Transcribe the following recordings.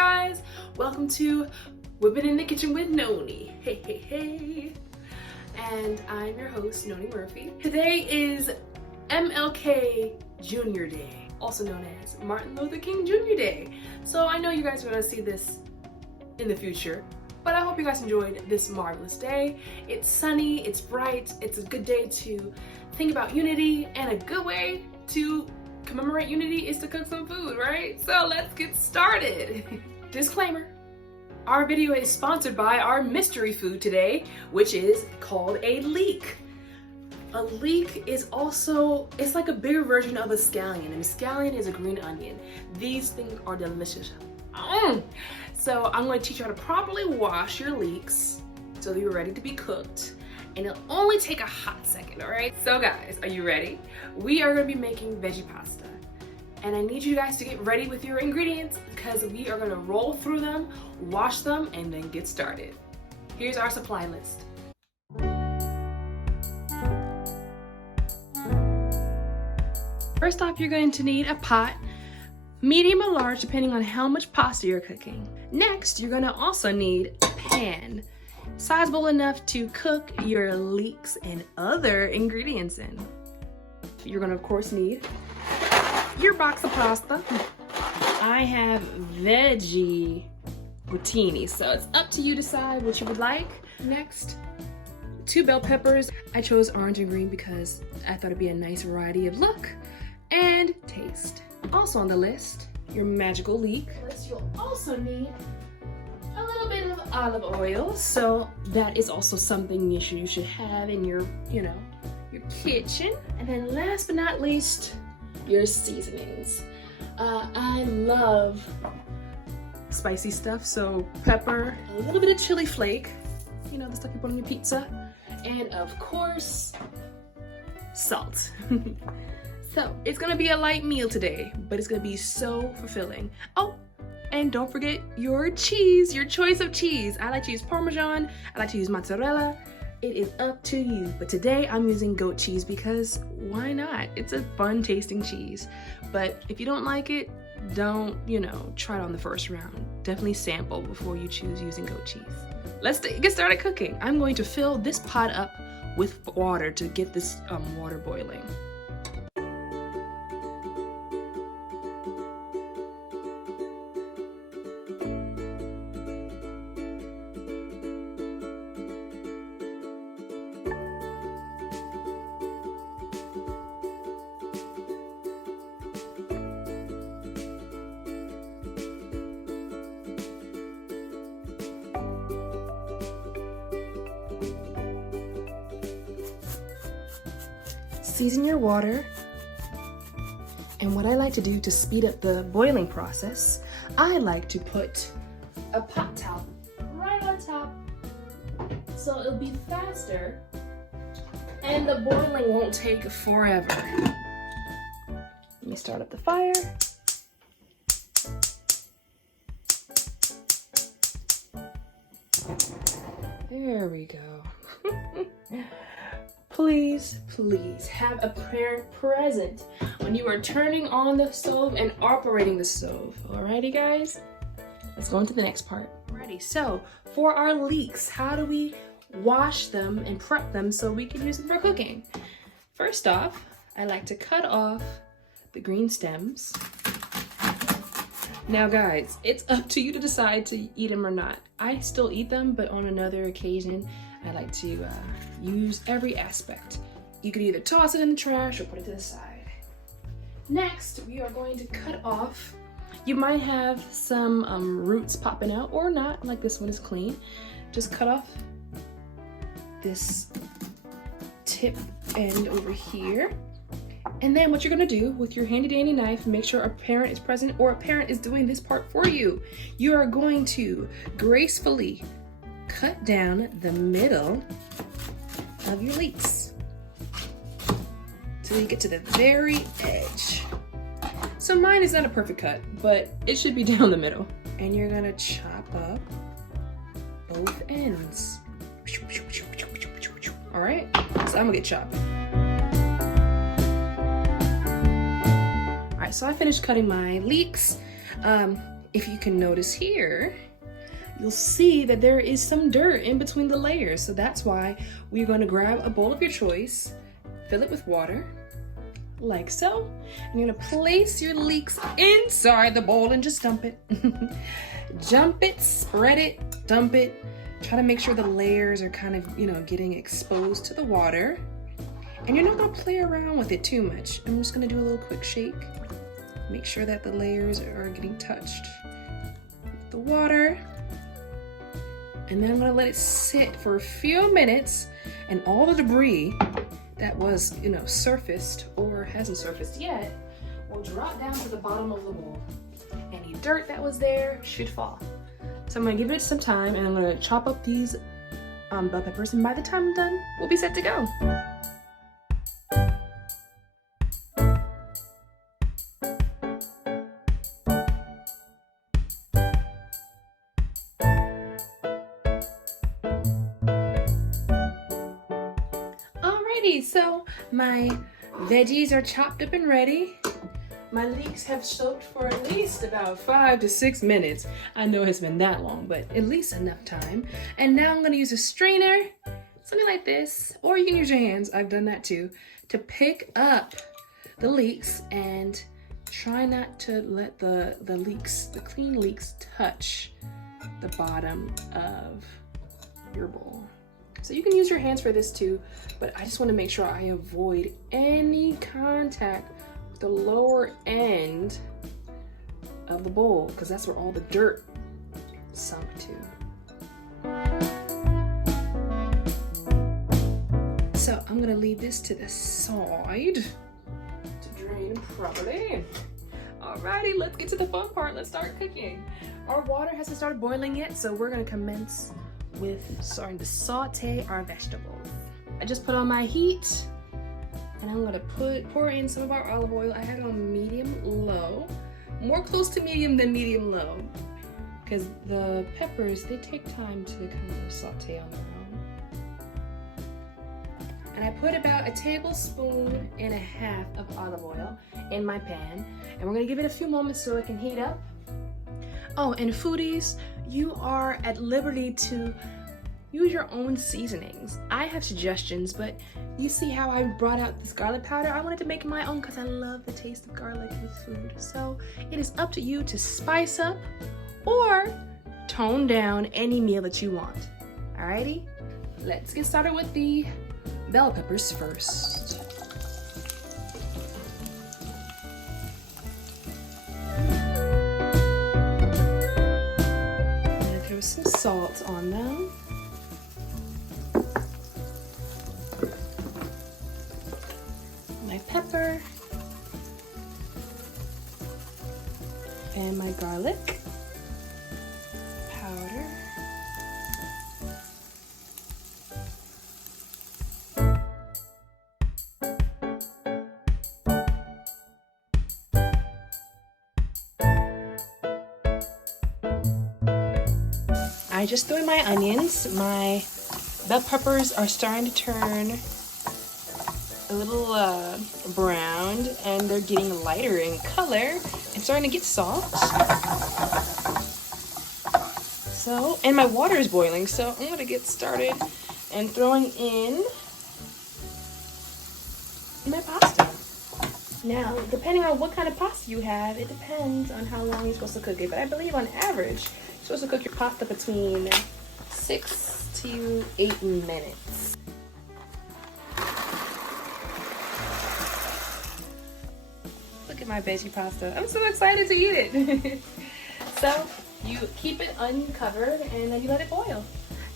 guys, welcome to Whipping in the Kitchen with Noni. Hey, hey, hey. And I'm your host, Noni Murphy. Today is MLK Jr. Day, also known as Martin Luther King Jr. Day. So I know you guys are gonna see this in the future, but I hope you guys enjoyed this marvelous day. It's sunny, it's bright, it's a good day to think about unity, and a good way to commemorate unity is to cook some food, right? So let's get started. Disclaimer, our video is sponsored by our mystery food today, which is called a leek. A leek is also, it's like a bigger version of a scallion, and a scallion is a green onion. These things are delicious. So I'm going to teach you how to properly wash your leeks so that you're ready to be cooked. And it'll only take a hot second, all right? So guys, are you ready? We are gonna be making veggie pasta. And I need you guys to get ready with your ingredients because we are gonna roll through them, wash them, and then get started. Here's our supply list. First off, you're going to need a pot, medium or large, depending on how much pasta you're cooking. Next, you're gonna also need a pan, sizable enough to cook your leeks and other ingredients in. You're gonna of course need your box of pasta. I have Veggie rotini, so it's up to you to decide what you would like. Next, 2 bell peppers. I chose orange and green because I thought it'd be a nice variety of look and taste. Also on the list, your magical leek. You'll also need a little bit of olive oil, so that is also something you should have in your, your kitchen. And then last but not least, your seasonings. I love spicy stuff, so pepper, a little bit of chili flake, the stuff you put on your pizza, and of course, salt. So it's gonna be a light meal today, but it's gonna be so fulfilling. Oh, and don't forget your cheese, your choice of cheese. I like to use Parmesan, I like to use mozzarella. It is up to you. But today I'm using goat cheese because why not? It's a fun tasting cheese. But if you don't like it, don't, try it on the first round. Definitely sample before you choose using goat cheese. Let's get started cooking. I'm going to fill this pot up with water to get this water boiling. Season your water, and what I like to do to speed up the boiling process, I like to put a pot towel right on top so it'll be faster and the boiling won't take forever. Let me start up the fire. There we go. Please, please have a parent present when you are turning on the stove and operating the stove. Alrighty, guys? Let's go into the next part. Alrighty, so for our leeks, how do we wash them and prep them so we can use them for cooking? First off, I like to cut off the green stems. Now, guys, it's up to you to decide to eat them or not. I still eat them, but on another occasion, I like to use every aspect. You could either toss it in the trash or put it to the side. Next, we are going to cut off. You might have some roots popping out or not, like this one is clean. Just cut off this tip end over here. And then what you're gonna do with your handy dandy knife, make sure a parent is present or a parent is doing this part for you. You are going to gracefully cut down the middle of your leeks till you get to the very edge. So mine is not a perfect cut, but it should be down the middle. And you're gonna chop up both ends. All right, so I'm gonna get chopped. All right, so I finished cutting my leeks. if you can notice here, you'll see that there is some dirt in between the layers. So that's why we're going to grab a bowl of your choice, fill it with water, like so. And you're going to place your leeks inside the bowl and just dump it. Jump it, spread it, dump it. Try to make sure the layers are kind of, getting exposed to the water. And you're not going to play around with it too much. I'm just going to do a little quick shake. Make sure that the layers are getting touched with the water. And then I'm gonna let it sit for a few minutes, and all the debris that was, surfaced or hasn't surfaced yet will drop down to the bottom of the bowl. Any dirt that was there should fall. So I'm gonna give it some time, and I'm gonna chop up these bell peppers, and by the time I'm done, we'll be set to go. So my veggies are chopped up and ready. My leeks have soaked for at least about 5 to 6 minutes. I know it's been that long, but at least enough time. And now I'm gonna use a strainer, something like this, or you can use your hands, I've done that too, to pick up the leeks and try not to let the clean leeks touch the bottom of your bowl. So you can use your hands for this too, but I just want to make sure I avoid any contact with the lower end of the bowl, because that's where all the dirt sunk to. So I'm gonna leave this to the side to drain properly. Alrighty, let's get to the fun part. Let's start cooking. Our water hasn't started boiling yet, so we're gonna commence with starting to saute our vegetables. I just put on my heat, and I'm gonna pour in some of our olive oil. I have it on medium low, more close to medium than medium low, because the peppers, they take time to kind of saute on their own. And I put about 1.5 tablespoons of olive oil in my pan, and we're gonna give it a few moments so it can heat up. Oh, and foodies, you are at liberty to use your own seasonings. I have suggestions, but you see how I brought out this garlic powder? I wanted to make my own because I love the taste of garlic with food. So it is up to you to spice up or tone down any meal that you want. Alrighty, let's get started with the bell peppers first. Some salt on them. My pepper. And my garlic powder. I just threw in my onions. My bell peppers are starting to turn a little brown, and they're getting lighter in color and starting to get soft. So, and my water is boiling, so I'm gonna get started and throwing in my pasta. Now, depending on what kind of pasta you have, it depends on how long you're supposed to cook it, but I believe on average, you're supposed to cook your pasta between 6 to 8 minutes. Look at my veggie pasta. I'm so excited to eat it. So you keep it uncovered and then you let it boil.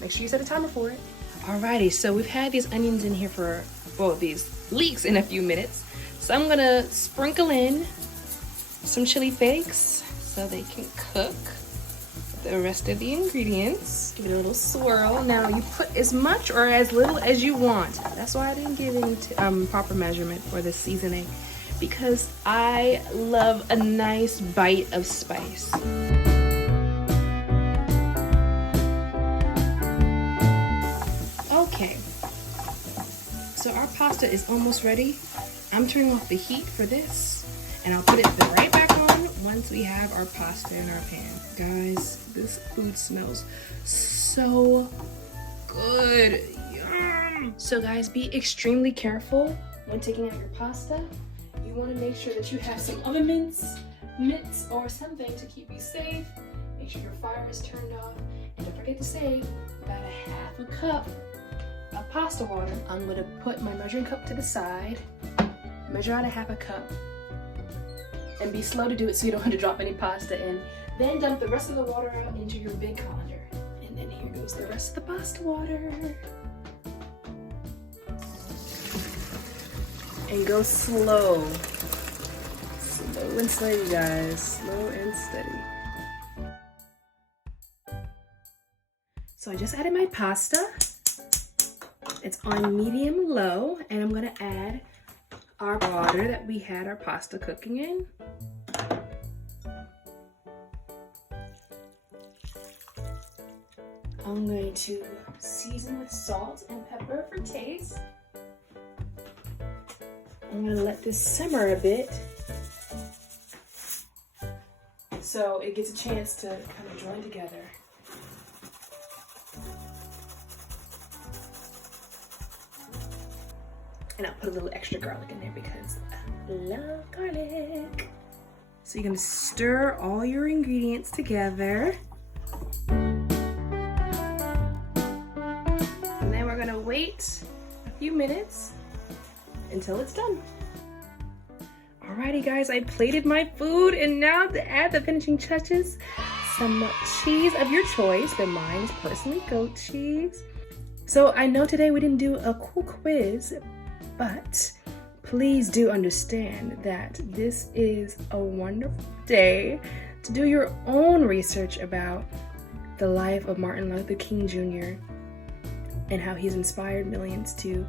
Make sure you set a timer for it. Alrighty, so we've had these onions in here for, well, these leeks in a few minutes. So I'm gonna sprinkle in some chili flakes so they can cook the rest of the ingredients. Give it a little swirl. Now you put as much or as little as you want. That's why I didn't give any proper measurement for this seasoning, because I love a nice bite of spice. Okay, so our pasta is almost ready. I'm turning off the heat for this, And I'll put it right back on once we have our pasta in our pan. Guys, this food smells so good. Yum! So guys, be extremely careful when taking out your pasta. You want to make sure that you have some oven mitts or something to keep you safe. Make sure your fire is turned off. And don't forget to save about a half a cup of pasta water. I'm going to put my measuring cup to the side, measure out a half a cup, and be slow to do it so you don't have to drop any pasta in. Then dump the rest of the water out into your big colander. And then here goes the rest of the pasta water. And go slow. Slow and steady, guys. Slow and steady. So I just added my pasta. It's on medium low, and I'm gonna add our water that we had our pasta cooking in. I'm going to season with salt and pepper for taste. I'm gonna let this simmer a bit so it gets a chance to kind of join together. And I'll put a little extra garlic in there because I love garlic. So you're gonna stir all your ingredients together. And then we're gonna wait a few minutes until it's done. Alrighty guys, I plated my food, and now to add the finishing touches, some cheese of your choice, but mine is personally goat cheese. So I know today we didn't do a cool quiz, but please do understand that this is a wonderful day to do your own research about the life of Martin Luther King Jr. and how he's inspired millions to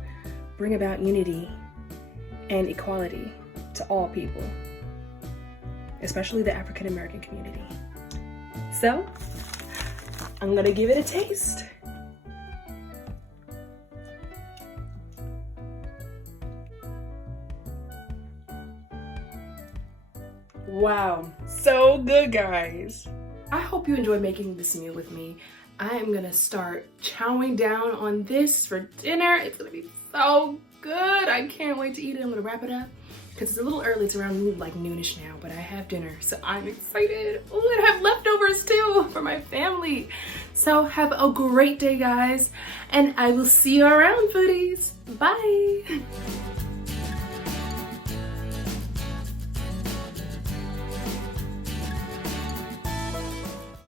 bring about unity and equality to all people, especially the African American community. So, I'm gonna give it a taste. Wow, so good, guys. I hope you enjoyed making this meal with me. I am gonna start chowing down on this for dinner. It's gonna be so good. I can't wait to eat it. I'm gonna wrap it up because it's a little early. It's around like noonish now, but I have dinner, so I'm excited. Oh, and I have leftovers too for my family. So have a great day, guys, and I will see you around, foodies. Bye.